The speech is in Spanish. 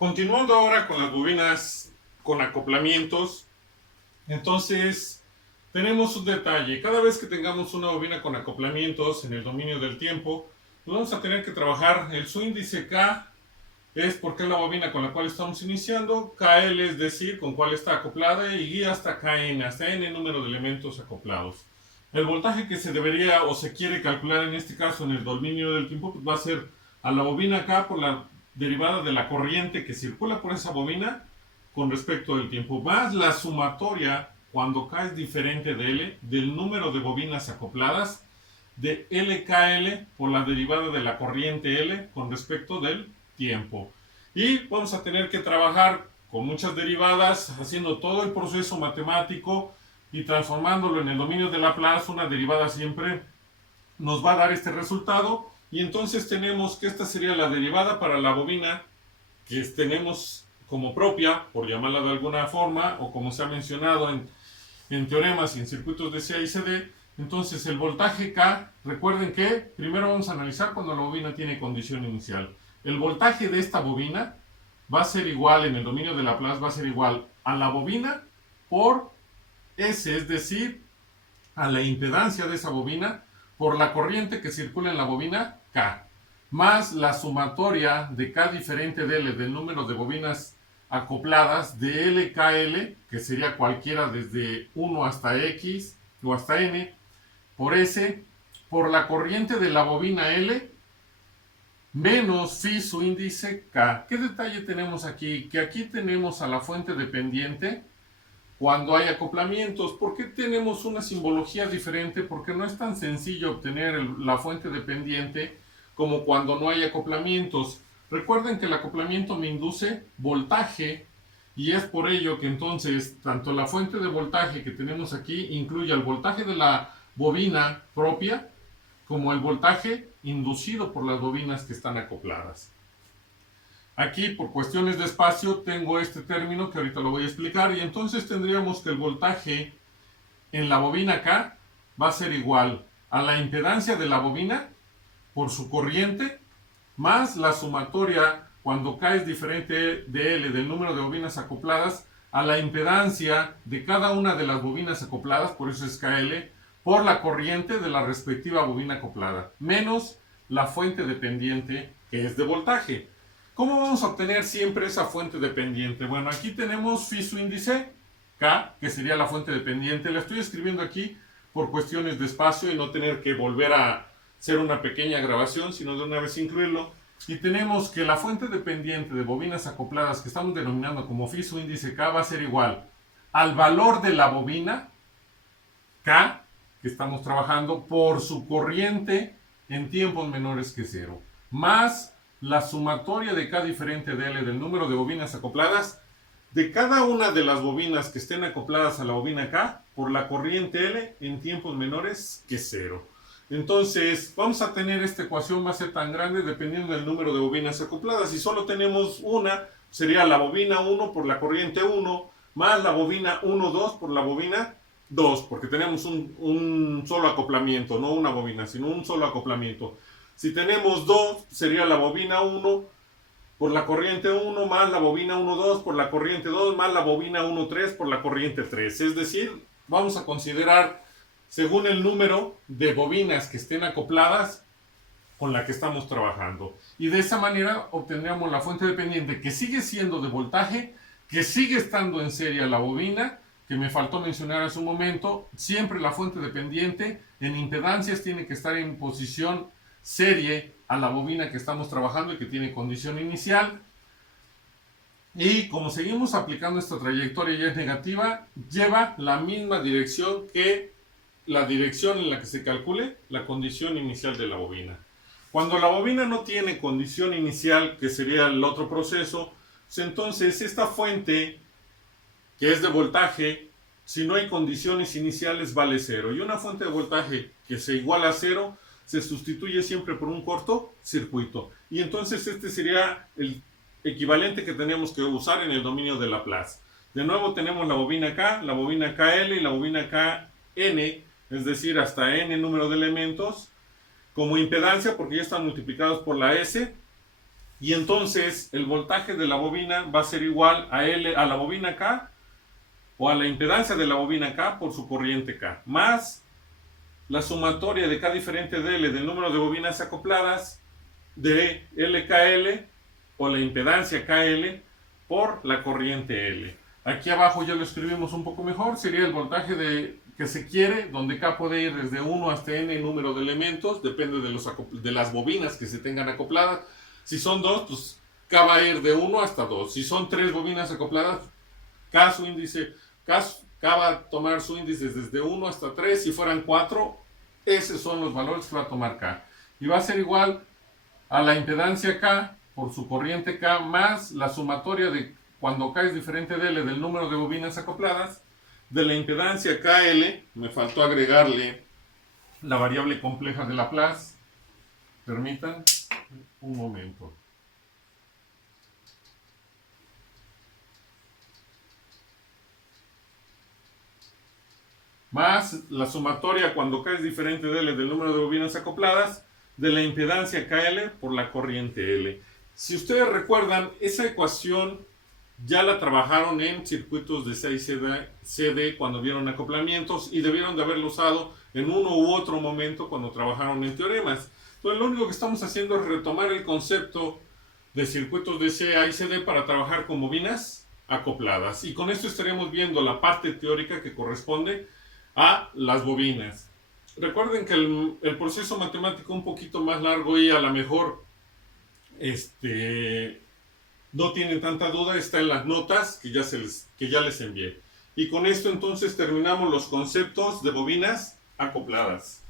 Continuando ahora con las bobinas con acoplamientos, entonces tenemos un detalle. Cada vez que tengamos una bobina con acoplamientos en el dominio del tiempo, pues vamos a tener que trabajar su índice K, es porque es la bobina con la cual estamos iniciando, KL es decir, con cuál está acoplada, y guía hasta KN, hasta N número de elementos acoplados. El voltaje que se debería o se quiere calcular en este caso en el dominio del tiempo, pues va a ser a la bobina K por la derivada de la corriente que circula por esa bobina con respecto del tiempo, más la sumatoria cuando K es diferente de L del número de bobinas acopladas de LKL por la derivada de la corriente L con respecto del tiempo. Y vamos a tener que trabajar con muchas derivadas, haciendo todo el proceso matemático y transformándolo en el dominio de Laplace. Una derivada siempre nos va a dar este resultado, y entonces tenemos que esta sería la derivada para la bobina que tenemos como propia, por llamarla de alguna forma, o como se ha mencionado en teoremas y en circuitos de CA y CD. Entonces el voltaje K, recuerden que primero vamos a analizar cuando la bobina tiene condición inicial. El voltaje de esta bobina va a ser igual, en el dominio de Laplace va a ser igual a la bobina por S, es decir, a la impedancia de esa bobina por la corriente que circula en la bobina K, más la sumatoria de K diferente de L del número de bobinas acopladas de LKL, que sería cualquiera desde 1 hasta X o hasta N, por S, por la corriente de la bobina L, menos phi su índice K. ¿Qué detalle tenemos aquí? Que aquí tenemos a la fuente dependiente cuando hay acoplamientos. ¿Por qué tenemos una simbología diferente? Porque no es tan sencillo obtener la fuente dependiente como cuando no hay acoplamientos. Recuerden que el acoplamiento me induce voltaje, y es por ello que entonces tanto la fuente de voltaje que tenemos aquí incluye el voltaje de la bobina propia como el voltaje inducido por las bobinas que están acopladas. Aquí, por cuestiones de espacio, tengo este término que ahorita lo voy a explicar, y entonces tendríamos que el voltaje en la bobina K va a ser igual a la impedancia de la bobina por su corriente, más la sumatoria cuando K es diferente de L del número de bobinas acopladas a la impedancia de cada una de las bobinas acopladas, por eso es KL, por la corriente de la respectiva bobina acoplada, menos la fuente dependiente que es de voltaje. ¿Cómo vamos a obtener siempre esa fuente dependiente? Bueno, aquí tenemos phi su índice K, que sería la fuente dependiente. La estoy escribiendo aquí por cuestiones de espacio y no tener que volver a hacer una pequeña grabación, sino de una vez incluirlo. Y tenemos que la fuente dependiente de bobinas acopladas, que estamos denominando como phi su índice K, va a ser igual al valor de la bobina K, que estamos trabajando, por su corriente en tiempos menores que 0, más la sumatoria de K diferente de L del número de bobinas acopladas de cada una de las bobinas que estén acopladas a la bobina K por la corriente L en tiempos menores que 0. Entonces vamos a tener esta ecuación, va a ser tan grande dependiendo del número de bobinas acopladas. Si solo tenemos una, sería la bobina 1 por la corriente 1 más la bobina 1,2 por la bobina 2, porque tenemos un solo acoplamiento, no una bobina, sino un solo acoplamiento. Si tenemos 2, sería la bobina 1 por la corriente 1 más la bobina 1,2 por la corriente 2 más la bobina 1,3 por la corriente 3. Es decir, vamos a considerar según el número de bobinas que estén acopladas con la que estamos trabajando. Y de esa manera obtendríamos la fuente dependiente, que sigue siendo de voltaje, que sigue estando en serie la bobina, que me faltó mencionar hace un momento. Siempre la fuente dependiente en impedancias tiene que estar en posición serie a la bobina que estamos trabajando y que tiene condición inicial. Y como seguimos aplicando esta trayectoria y es negativa, lleva la misma dirección que la dirección en la que se calcule la condición inicial de la bobina. Cuando la bobina no tiene condición inicial, que sería el otro proceso, entonces esta fuente que es de voltaje, si no hay condiciones iniciales, vale 0. Y una fuente de voltaje que se iguala a 0 se sustituye siempre por un cortocircuito. Y entonces este sería el equivalente que tenemos que usar en el dominio de Laplace. De nuevo tenemos la bobina K, la bobina KL y la bobina KN, es decir, hasta n número de elementos, como impedancia, porque ya están multiplicados por la S, Y entonces el voltaje de la bobina va a ser igual a L, a la bobina K, o a la impedancia de la bobina K por su corriente K, más la sumatoria de K diferente de L del número de bobinas acopladas de LKL, o la impedancia KL por la corriente L. Aquí abajo ya lo escribimos un poco mejor, sería el voltaje que se quiere, donde K puede ir desde 1 hasta N número de elementos, depende de las bobinas que se tengan acopladas. Si son 2, pues K va a ir de 1 hasta 2. Si son 3 bobinas acopladas, K su índice, K va a tomar su índice desde 1 hasta 3. Si fueran 4, esos son los valores que va a tomar K. Y va a ser igual a la impedancia K por su corriente K más la sumatoria de cuando K es diferente de L del número de bobinas acopladas de la impedancia KL. Me faltó agregarle la variable compleja de Laplace. Permitan un momento. Más la sumatoria cuando K es diferente de L del número de bobinas acopladas de la impedancia KL por la corriente L. Si ustedes recuerdan, esa ecuación ya la trabajaron en circuitos de 6 CD cuando vieron acoplamientos, y debieron de haberlo usado en uno u otro momento cuando trabajaron en teoremas. Entonces lo único que estamos haciendo es retomar el concepto de circuitos de CA y CD para trabajar con bobinas acopladas. Y con esto estaremos viendo la parte teórica que corresponde a las bobinas. Recuerden que el proceso matemático un poquito más largo, y a lo mejor no tienen tanta duda, está en las notas que ya les envié. Y con esto entonces terminamos los conceptos de bobinas acopladas.